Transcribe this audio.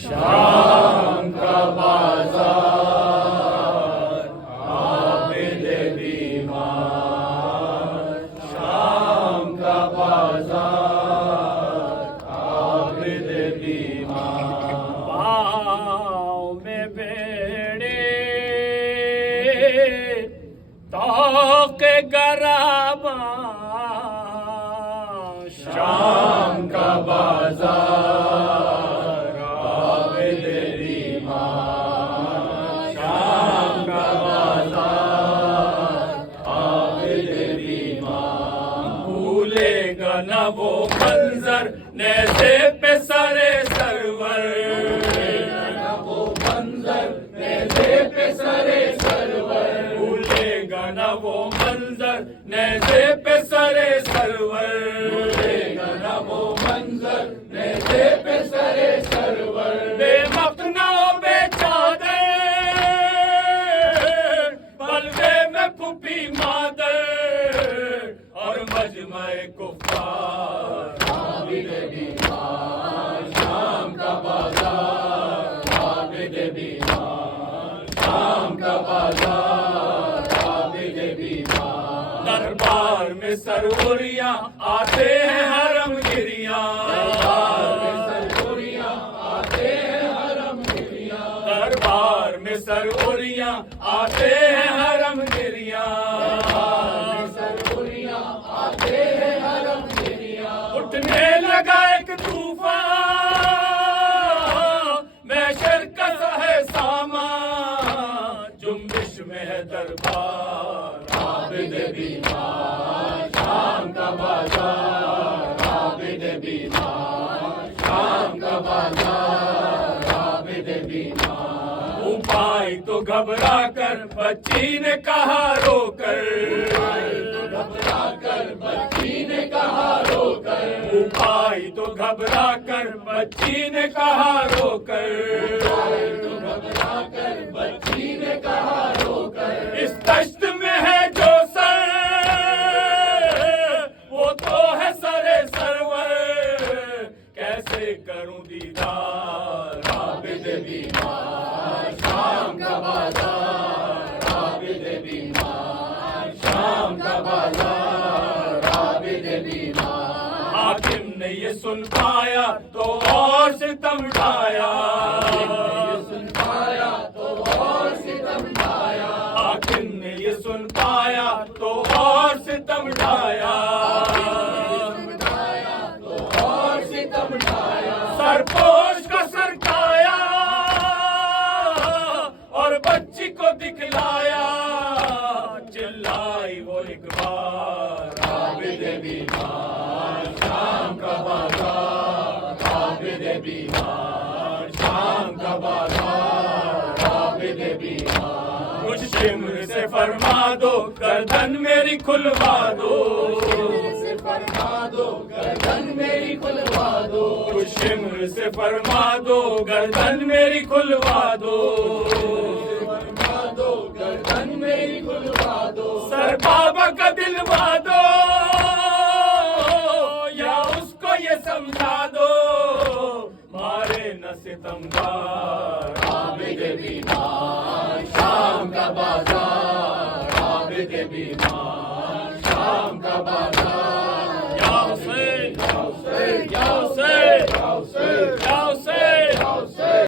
شام کا بازار عابد بیمار، شام کا بازار عابد بیمار، پاؤں میں بیڑے طوق گراباں، شام کا بازار عابد بیمار، شام کا بازار عابد بیمار، بھولے گا نہ وہ منظر نیزے پہ سرے سرور، وہ منظر نیزے پہ سرے سرور، بھولے گا نہ وہ منظر نیزے پہ سرے سرور، بھولے گا نہ وہ منظر نیزے پہ سرے سرور، بے مقنا بے چادر بلوے میں پھوپھی مادر اور مجمع کفار عابد بیمار، شام کا بازار عابد بیمار، شام کا بازار عابد بیمار، دربار میں سروریاں آتے ہیں حرم گریاں، دربار میں سروریاں آتے ہیں حرم گریاں، دربار میں سروریاں آتے ہیں حرم گریاں، دربار میں سروریاں آتے ہیں حرم گریاں، اٹھنے لگا ایک طوفان محشر کا ہے سامان، جنبش میں ہے دربار عابد بیمار، شام کا بازار عابد بیمار، شام کا بازار عابد بیمار، اپائی تو گھبرا کر بچی نے کہا رو کر، گھبرا کر بچی نے کہا رو کر، اپائی تو گھبرا کر بچی نے کہا رو کر، گھبرا کر بچی نے کہا رو کر، اس دشت میں ہے جو سر وہ تو ہے سرے سرور، کیسے کروں دیدار عابد بیمار، شام کا بازار عابد بیمار، شام کا بازار عابد بیمار، حاکم نے یہ سن پایا تو اور ستم ڈھایا، سن پایا تو اور ستم ڈھایا، حاکم نے یہ سن پایا تو اور ستم ڈھایا، تو اور ستم ڈھایا، سرپوش کا سرکایا اور بچی کو دکھلایا، چلائی وہ ایک بار عابد بیمار، شام کا بازار عابد بیمار، شام کا بازار عابد بیمار، کچھ شمر سے فرما دو گردن میری کھلوا دو، فرما دو گردن میری کھلوا دو، کچھ شمر سے فرما دو گردن میری کھلوا دو، فرما دو گردن میری کھلوا دو، سر بابا کا دلوا دو یا اس کو یہ سمجھا دو مارے نہ ستمگار